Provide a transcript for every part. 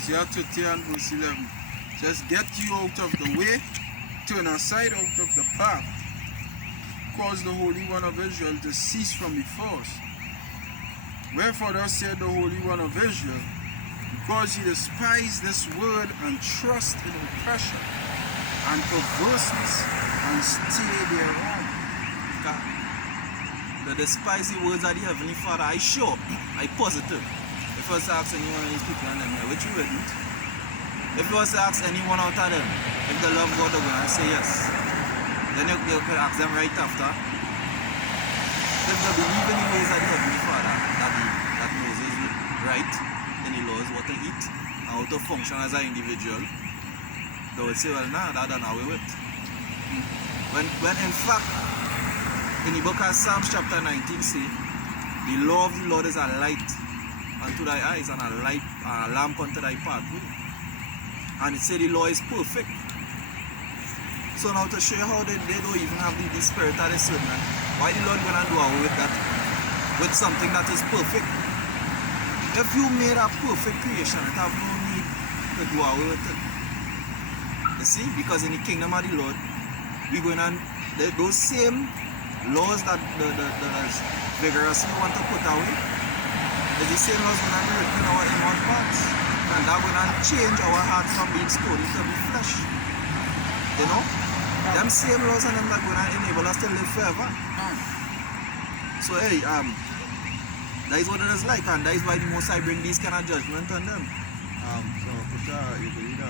Isaiah 30 and verse 11. Says, get you out of the way, turn aside out of the path, cause the Holy One of Israel to cease from before us. Wherefore thus said the Holy One of Israel, because ye despise this word and trust in oppression and perverseness and stay thereon. The despise the words of the Heavenly Father, I sure, I positive. If I was to ask any one of these people and them here, which you wouldn't. If you was to ask any one out of them, if they love God, they're going to say yes. Then you could ask them right after. If they believe in the ways of the Heavenly Father, that Moses would write in the laws what to eat and how to function as an individual, they would say, well, nah, that done away with. When in fact, in the book of Psalms chapter 19 say, the law of the Lord is a light unto thy eyes and a lamp unto thy pathway. And it said the law is perfect. So now to show you how they don't even have the spirit of discernment, why the Lord gonna do away with that? With something that is perfect. If you made a perfect creation, it have no need to do away with it. You see, because in the kingdom of the Lord, we're going to, those same laws that the vigorously want to put away, is the same laws going to be written in our inward parts. And that will not change our heart from being stony to be flesh. You know? Them same laws and them that will not enable us to live forever. So hey, that is what it is like, and that is why the Most High bring these kind of judgment on them. So you can read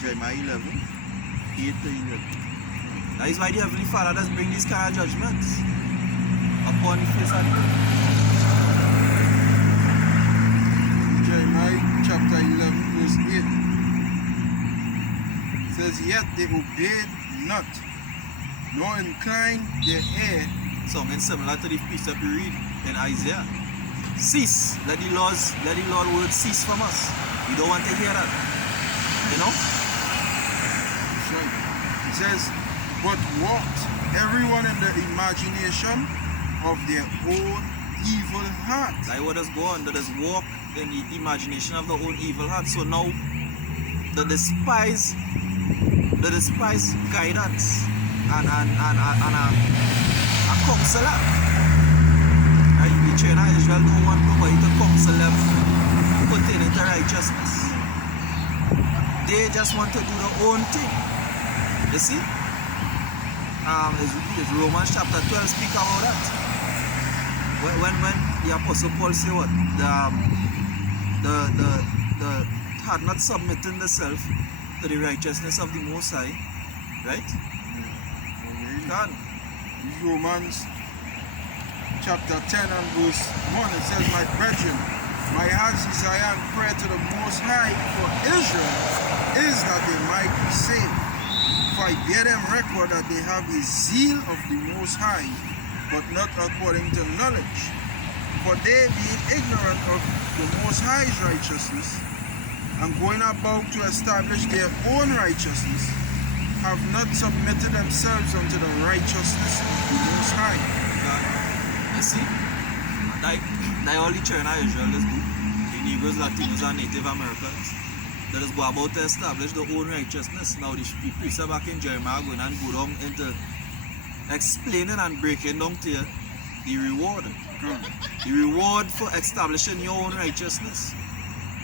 Jeremiah 11, 8 to 11. That is why the Heavenly Father does bring these kind of judgments upon the face of the earth. Jeremiah chapter 11 verse 8 says, yet they obeyed not, nor inclined their ear. Something similar to the precept we read in Isaiah. Cease. Let the Lord word cease from us. We don't want to hear that. You know? That's right. It says, but walked everyone in the imagination of their own evil heart. Like what does go on? Let us walk in the imagination of their own evil heart. So now the despise guidance and a counselor. Right? The children of Israel don't want nobody to counsel them pertaining to righteousness. They just want to do their own thing. You see? Is Romans chapter 12 speak about that? When the Apostle Paul say what? The had not submitting the self to the righteousness of the Most High, right? God. Romans chapter 10 and verse 1, it says, my brethren, my heart's desire and prayer to the Most High for Israel is that they might be saved. For I bear them record that they have the zeal of the Most High, but not according to knowledge. For they, being ignorant of the Most High's righteousness, and going about to establish their own righteousness, have not submitted themselves unto the righteousness of the Most High. You see, that all the children of Israel is do, the Negroes, Latinos, and Native Americans, that is go about to establish their own righteousness. Now the precept back in Jeremiah going and go down into explaining and breaking down to you the reward. The reward for establishing your own righteousness.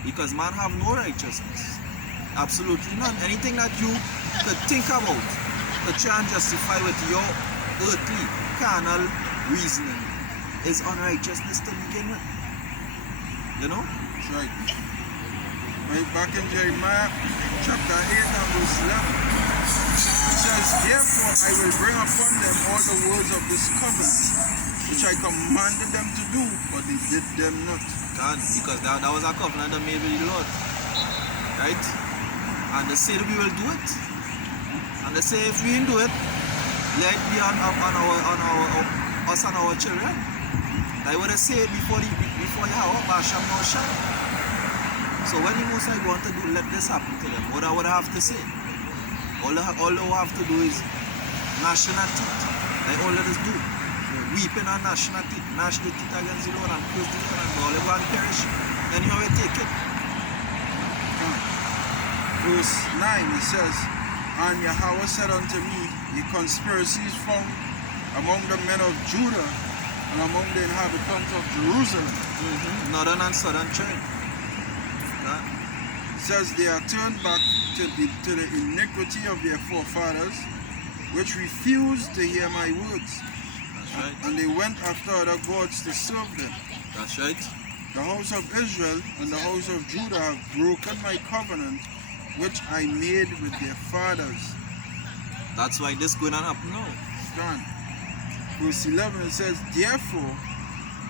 Because man have no righteousness. Absolutely none. Anything that you could think about to try and justify with your earthly, carnal reasoning is unrighteousness to begin with. You know? That's right. Right back in Jeremiah chapter 8 and verse 11. It says, therefore I will bring upon them all the words of this covenant, which I commanded them to do, but they did them not. God, because that was a covenant that made with the Lord. Right? And they say that we will do it. And they say if we didn't do it, let it be on us and our children. Like what they say before Yahweh, Basham no Sham. So when the Most High want to do, let this happen to them, what I would have to say? All they have to do is gnash their teeth. Like all let us do. Weeping and gnashing their teeth. Gnash the teeth against the Lord and curse the Lord and all they want to perish. Anyhow we take it. verse 9, it says, And Yahweh said unto me, A conspiracy is found among the men of Judah and among the inhabitants of Jerusalem. Northern and southern tribe. It says they are turned back to the iniquity of their forefathers, which refused to hear my words. That's right. And they went after other gods to serve them. That's right. The house of Israel and the house of Judah have broken my covenant, which I made with their fathers. That's why this going on happen now. Stand. Verse 11, it says, Therefore,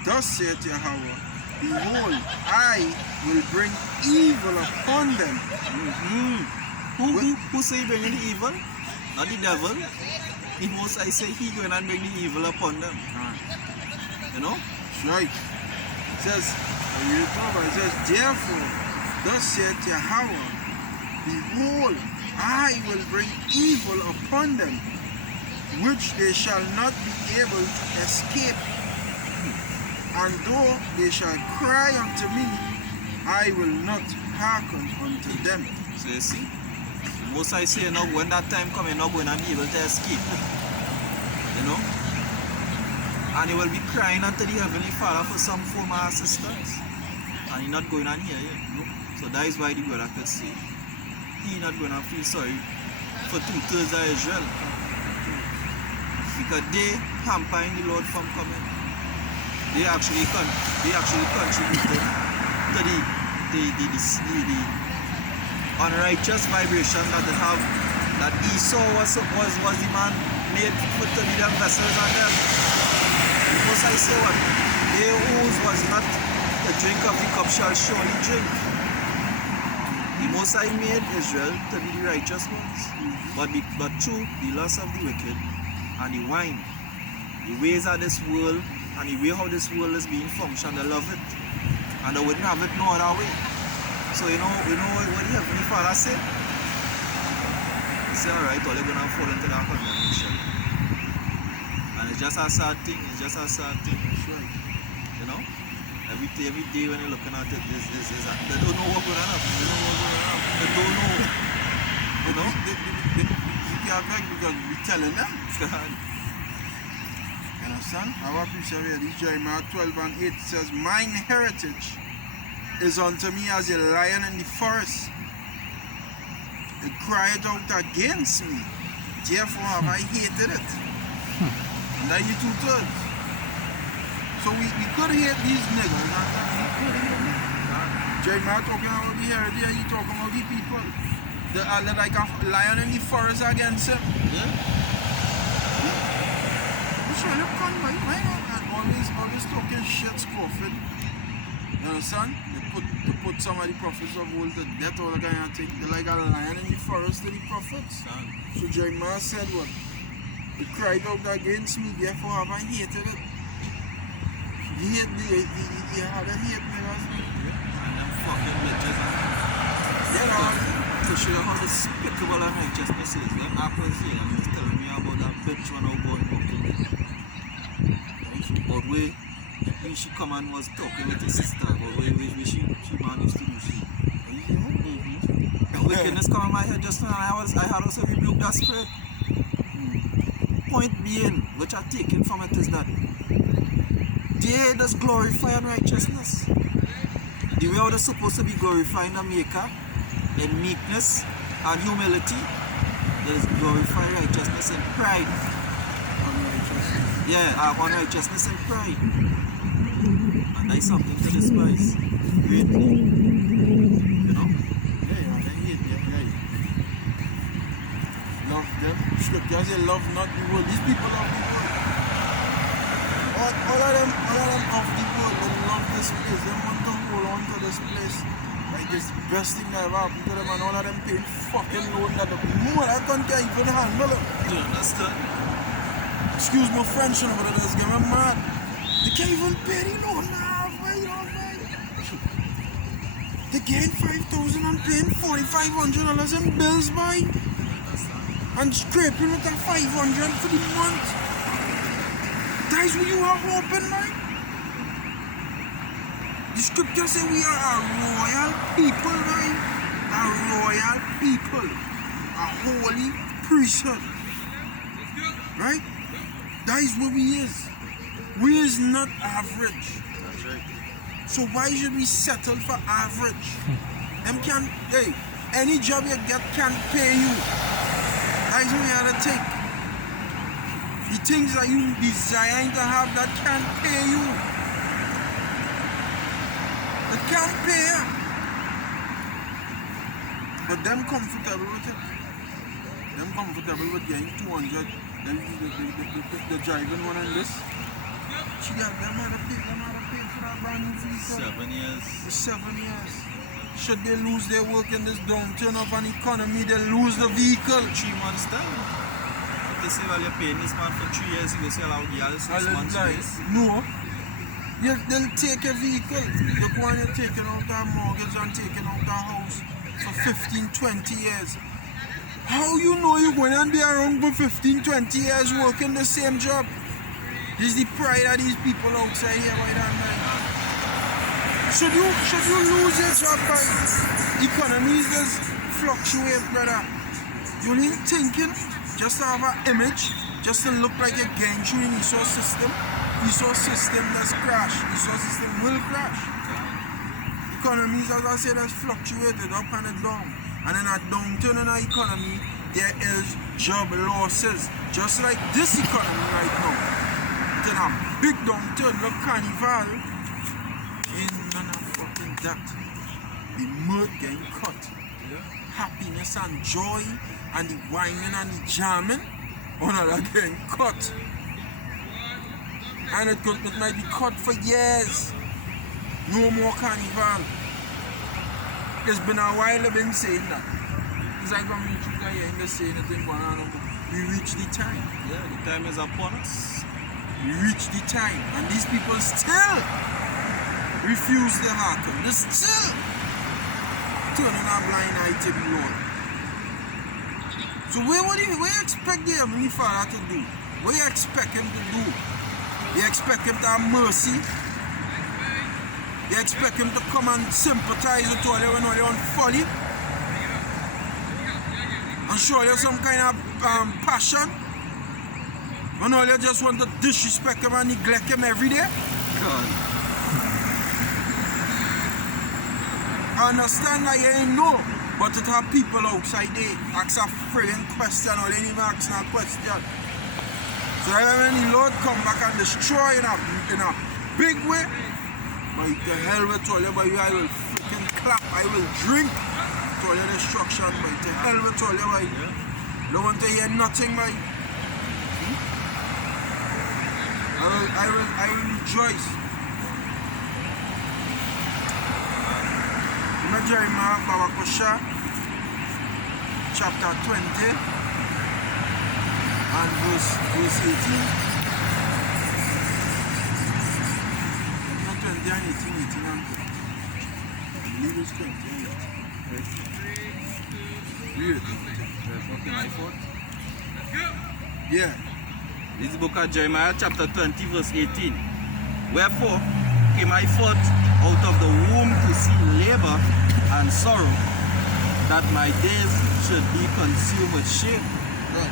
thus saith Yahweh, Behold, I will bring evil upon them. Who say he bringing the evil? Not the devil. The Most I say he going and bring the evil upon them. You know? That's right. It says, it says, Therefore, thus saith Yahweh, Behold, I will bring evil upon them, which they shall not be able to escape. And though they shall cry unto me, I will not hearken unto them. So you see, the Most I say now when that time comes, you're not going to be able to escape. You know? And he will be crying unto the Heavenly Father for some form of assistance. And he's not going on here yet. No? So that is why the brother could say, he's not going to feel sorry for 2/3 of Israel. Because they hampering the Lord from coming. They actually contributed to the unrighteous vibration that they have, that Esau was the man made to be them vessels on them. Because I say what? They whose was not the drink of the cup shall surely drink. The Most High made Israel to be the righteous ones. But through the lust of the wicked and the wine, the ways of this world, and the way how this world is being functioned, they love it. And they wouldn't have it no other way. So you know what the Heavenly Father said? He said, alright, all they're gonna fall into that condemnation. And it's just a sad thing, That's right. You know? Every day when you're looking at it, they don't know what's going to happen. They don't know. You know? You can't beg because we're telling them. You understand? Our preacher here, this Jeremiah 12 and 8 says, Mine heritage is unto me as a lion in the forest. It cried out against me. Therefore have I hated it. And that you 2/3. So we could hate these niggas. We could hate them. Jeremiah talking about the heritage, you talking about the people. They're like a lion in the forest against him. Yeah? Sure, look on, why not? Always talking shit, scoffing. You understand? They put some of the prophets of old to death, all the kind of thing. They're like a lion in the forest to the prophets. So Jeremiah said what? He cried out against me, therefore have I hated it. He hate me, he had a hate me. And them fucking bitches Yeah, to show you how despicable and righteousness is. Them apples here, and he's telling me about that bitch when I was going. But we she come and was talking with his sister, but we she managed to do shit. Wickedness come in my head just now, and I had also rebuked that spirit. Point being, which I taken from it is that they just glorify unrighteousness. The way how they're supposed to be glorifying the Maker in meekness and humility, they just glorify righteousness and pride. Yeah, unrighteousness and pride. And that's something to despise greatly. You know? Yeah, they hate them, love them. Scripture says love not the world. These people love the world. All of them of the world, they love this place. They want to hold on to this place. Like it's the best thing that ever happened to them, and all of them paying fucking loan that the mother can't even handle them. Do you understand? Excuse my French, you know, but it does get me mad. They can't even pay the loan now, you know. They gain $5,000 and paying $4,500 in bills, boy. And scraping with that $500 for the month. That's what you are hoping, man. The scripture says we are a royal people, man. A royal people, a holy priesthood. Right? That is what we is. We is not average. That's right. So why should we settle for average? Them can, hey, any job you get can't pay you. That's what you have to take. The things that you desire to have that can't pay you. They can't pay you. But them comfortable with it. Them comfortable with getting 200. The driving one and this. She got them had to pay for that brand new vehicle. 7 years. For 7 years. Should they lose their work in this downturn of an economy, they lose the vehicle. 3 months time. They say, well, you're paying this man for 3 years, you sell out the other 6 months. No. They'll take a vehicle. Look when you're taking out that mortgage and taking out that house for 15, 20 years. How you know you're going to be around for 15, 20 years working the same job? This is the pride of these people outside here right now. Should you lose your job by economies just fluctuate, brother? You need thinking just to have an image, just to look like you're going through an resource system. Resource system that's crash. Resource system will crash. Economies, as I said, that's fluctuated up and down. And in a downturn in our economy, there is job losses. Just like this economy right now. It's in a big downturn, look, carnival. Ain't none of fucking that. The mirth getting cut. Yeah. Happiness and joy and the whining and the jamming, all of that getting cut. And it might be cut for years. No more carnival. It's been a while I've been saying that. It's like when we keep hearing the saying that we reach the time. Yeah, the time is upon us. We reach the time. And these people still refuse to hearken. They still turning a blind eye to the Lord. So what do you expect the Heavenly Father to do? What do you expect Him to do? You expect Him to have mercy? You expect Him to come and sympathize with all you when you're on folly? And show you some kind of passion? When all you just want to disrespect Him and neglect Him every day? God. I understand that you ain't know, but it have people outside there ask a friggin' question or they even ask a question. So when the Lord come back and destroy in a big way, but the hell with all you, but I will freaking clap, I will drink to all your destruction, but the hell with all you, boy. Don't want to hear nothing, boy. I will rejoice. Jeremiah Babakosha, chapter 20 and verse 18. Not 20 and 18 and 20. I believe it's 20 and 18. Read it. Okay, my fault. Yeah. This is the book of Jeremiah chapter 20 verse 18. Wherefore came I forth out of the womb to see labor and sorrow, that my days should be consumed with shame. Right.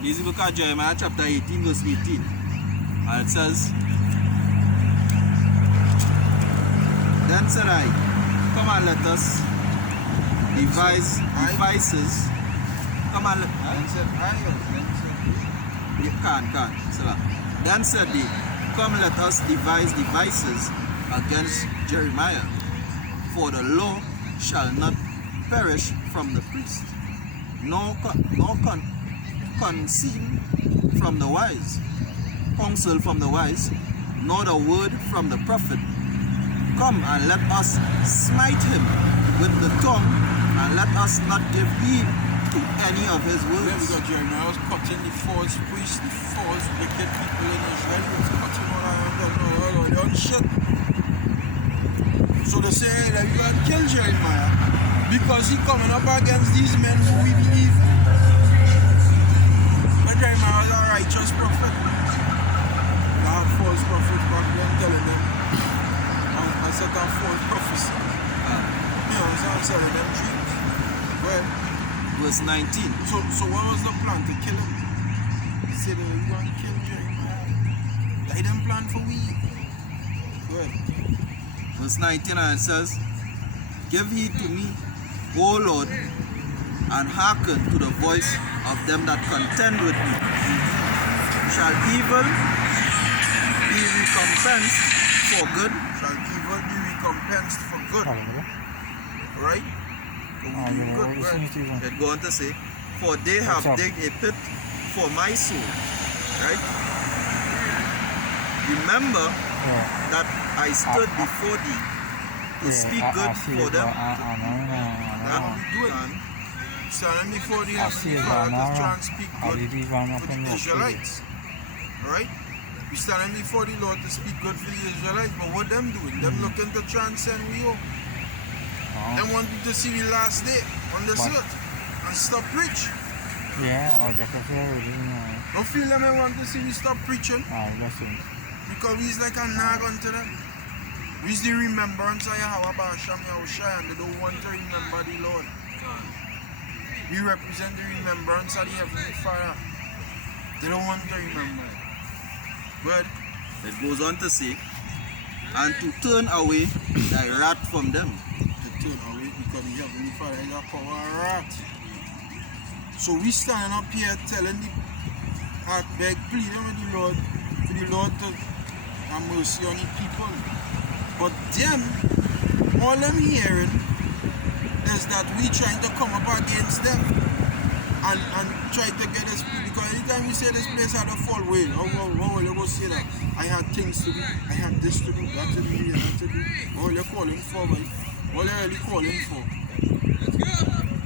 This is the book of Jeremiah chapter 18 verse 18. And it says, Then said I, come and let us devise devices. Come and let Then said they, come let us devise devices against Jeremiah, for the law shall not perish from the priest, nor conceal from the wise, counsel from the wise, nor the word from the prophet. Come and let us smite him with the tongue, and let us not give heed to any of his Then we words. got Jeremiah was cutting the false priests, the false wicked people in Israel. He was cutting all that shit. So they say that we got to kill Jeremiah because he coming up against these men who we believe. But Jeremiah was a righteous prophet. They had false prophets back then telling them a certain false prophecy. You know, so selling them dreams. Well, Verse 19. so what was the plan? To kill him? He said that we're going to kill Jeremiah. They didn't plan for we. Well, Verse 19, and it says, give heed to me, O Lord, and hearken to the voice of them that contend with me. Shall evil be recompensed for good? shall evil be recompensed for good? Right? So we do good, right? It go on to say, for they have digged a pit for my soul. Right? Remember that I stood before thee to speak good for them. That we do it. Standing before the Heavenly Father to try and speak good for the Israelites. Alright? We standing before the Lord to speak good for the Israelites, but what them doing? Them looking to transcend we all. Them want you to see the last day on this earth and stop preach. Don't feel them and want to see we stop preaching because we's like a nag unto them. We's the remembrance of Yahweh Basham Yahushai, and they don't want to remember the Lord. We represent the remembrance of the Heavenly Father. They don't want to remember it. But It goes on to say, and to turn away thy wrath from them. to turn away because the Heavenly Father is a power of wrath. So we standing up here telling the beg, pleading with the Lord, for the Lord to have mercy on the people. But them, all them hearing is that we trying to come up against them and try to get us, because anytime we say this place had a fall way, how will you go say that? I had things to do, I had this to do, that to do, that to do. What are you calling for, boy? What are you really calling for?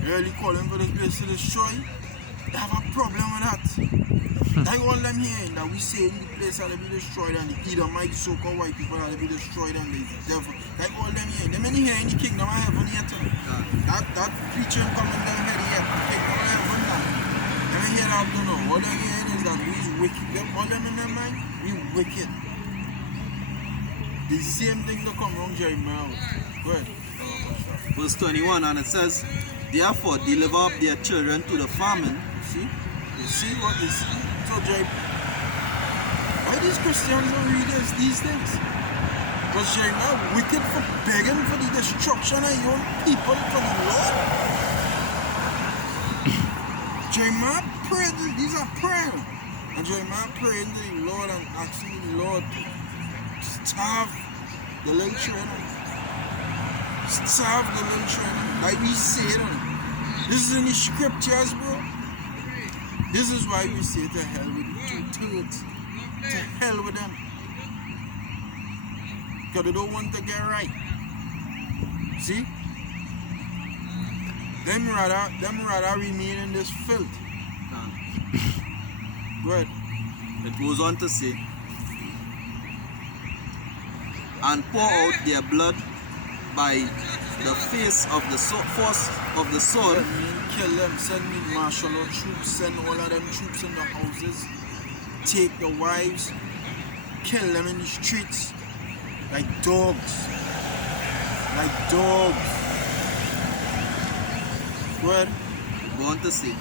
You're really calling for this place to destroy? They have a problem with that. I all them hearing that we say the place had to be destroyed and the Edomites, so-called white people had to be destroyed and the devil. Like all them hearing. Them ain't hearing the kingdom of heaven yet. That preaching coming down here yet. The kingdom of heaven now. Them ain't hear that don't know. All them hearing is that we's wicked. Them, all them in their mind, we wicked. The same thing to come from Jeremiah. Good. Verse 21, and it says, therefore deliver up their children to the famine. See? You see what they see? So why these Christians don't read these things? Was Jeremiah wicked for begging for the destruction of your own people for the Lord? Jeremiah prayed, these are prayers. And Jeremiah prayed to the Lord and asking the Lord to starve the little children. Starve the little children. Like we said, this is in the scriptures, bro. This is why we say to hell with the two-thirds. To hell with them. Because they don't want to get right. See? Them rather remain in this filth. Good. It goes on to say, and pour out their blood by the face of the force of the sword. Kill them, send me martial law troops, send all of them troops in the houses, take the wives, kill them in the streets like dogs. Like dogs. What? Go on to say,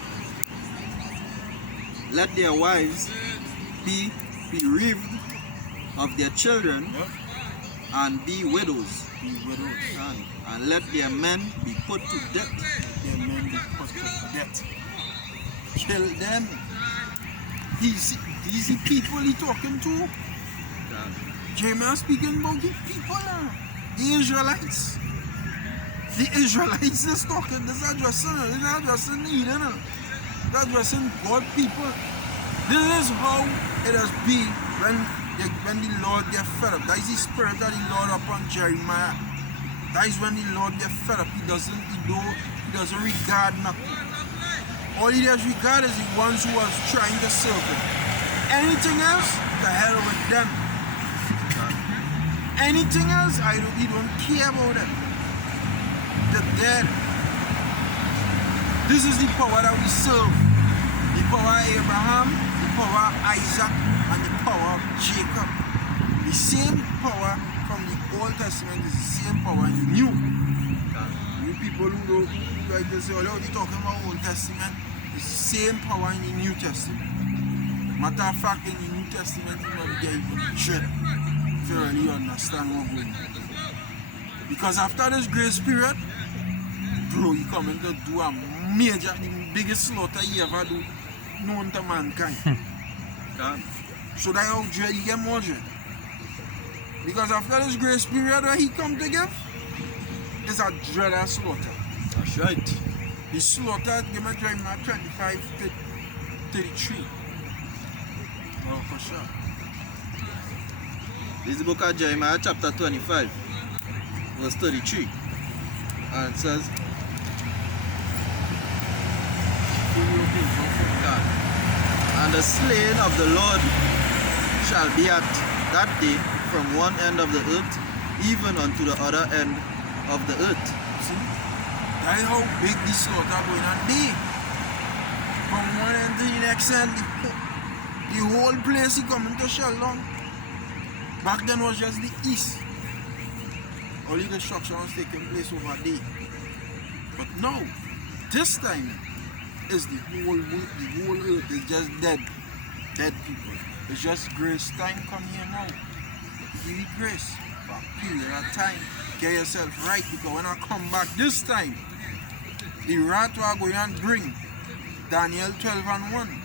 let their wives be bereaved of their children, Yep. and be widows, Be widows. and let their men be put to death. Their men be put to death. Kill them. These people he talking to. Jeremiah speaking about the people now. The Israelites. The Israelites is talking. This is addressing the heathen. This is addressing God people. This is how it has been when the Lord get fed up. That is the spirit of the Lord upon Jeremiah. That is when the Lord gets fed up. He doesn't regard nothing. All he does regard is the ones who are trying to serve him. Anything else, the hell with them. Anything else, he don't care about it. They're dead. This is the power that we serve. The power of Abraham, the power of Isaac, and the power of Jacob. The same power from the Old Testament is the same power in the New. You people who don't like to say, oh, you're talking about Old Testament, it's the same power in the New Testament. Matter of fact, in the New Testament, you don't get even shit if you really understand what's going on. Because after this grace period, bro, you coming to do a major, the biggest slaughter you ever do known to mankind. So that's how dread you get more dread. Because after this grace period that he come to give, it's a dread of slaughter. That's right. He slaughtered, give me drive now 25 to 33. Oh, for sure. This is the book of Jeremiah chapter 25, verse 33. And it says, and the slain of the Lord shall be at that day from one end of the earth even unto the other end of the earth. See? That is how big this slaughter going on be. From one end to the next end, the whole place is coming to shell down. Back then was just the east. Only destruction was taking place over there. But now, this time is the whole earth is just dead people. It's just grace time come here now. Give you grace for a period of time. Get yourself right, because when I come back this time, the wrath we are going and bring Daniel 12 and 1.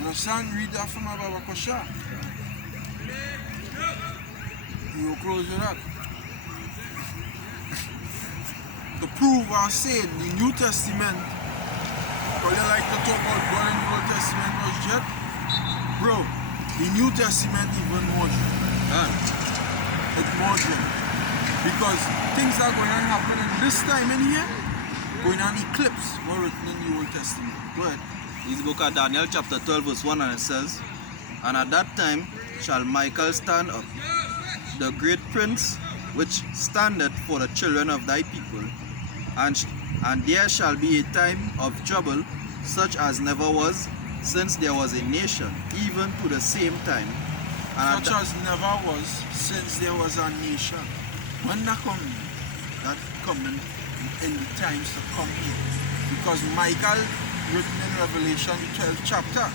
Understand? Read that from Baba Kosha. You will close with that. To prove our saying, the New Testament, because you like to talk about God in the Old Testament was jet, bro, the New Testament even more jet. It's more jet. Because things are going to happen in this time in here, going on eclipse were written in the Old Testament. Go ahead. This is the book of Daniel chapter 12 verse 1, and it says, and at that time shall Michael stand up, the great prince which standeth for the children of thy people, and there shall be a time of trouble such as never was since there was a nation, even to the same time. And such as never was since there was a nation. When that coming? That coming in the times to come here. Because Michael, written in Revelation 12 chapter,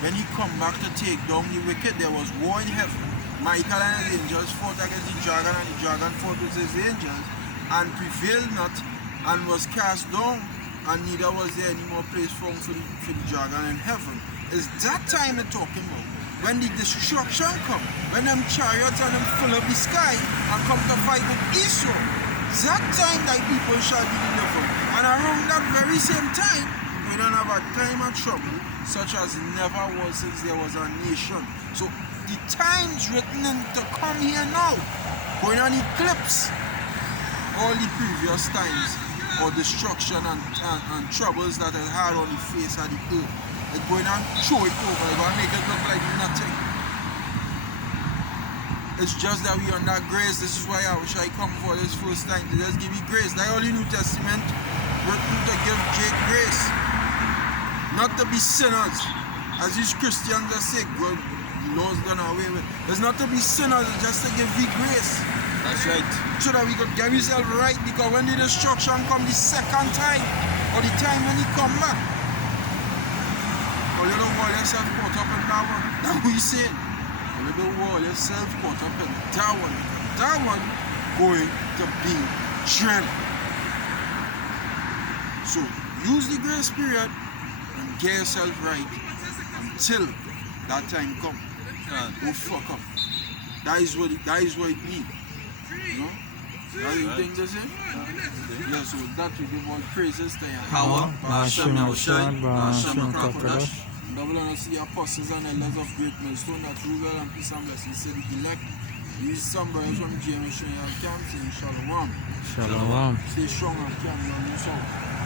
when he come back to take down the wicked, there was war in heaven. Michael and his angels fought against the dragon, and the dragon fought with his angels, and prevailed not, and was cast down, and neither was there any more place for the dragon in heaven. Is that time we're talking about? When the destruction come, when them chariots and them fill up the sky and come to fight with Esau, that time thy people shall be delivered. And around that very same time, we don't have a time of trouble such as never was since there was a nation. So the times written in to come here now, going on eclipse all the previous times or destruction and troubles that it had on the face of the earth. It's going on throw it over, it's going to make it look like nothing. It's just that we are under grace. This is why I wish I come for this first time to just give you grace. That all the New Testament written to give Jake grace. Not to be sinners. As these Christians just say, God, the law's done away with. It's not to be sinners, it's just to give you grace. that's right. So that we could get yourself right, because when the destruction come the second time, or the time when he come back, or you don't want yourself caught up in that one. That's what he's saying. You don't want yourself caught up in that one. That one going to be dreaded. So use the grace period and get yourself right until that time come. Don't fuck up. That is what it means. You know? That's the thing they say? Yeah, so that will give all praises to Power, Hashem Yahushai, Hashem Kadosh. Double honor to the apostles and elders of great millstone that rule and peace and blessings to the elect These some brothers from James showing you can't say shalom. Shalom. Stay strong and carry on yourself.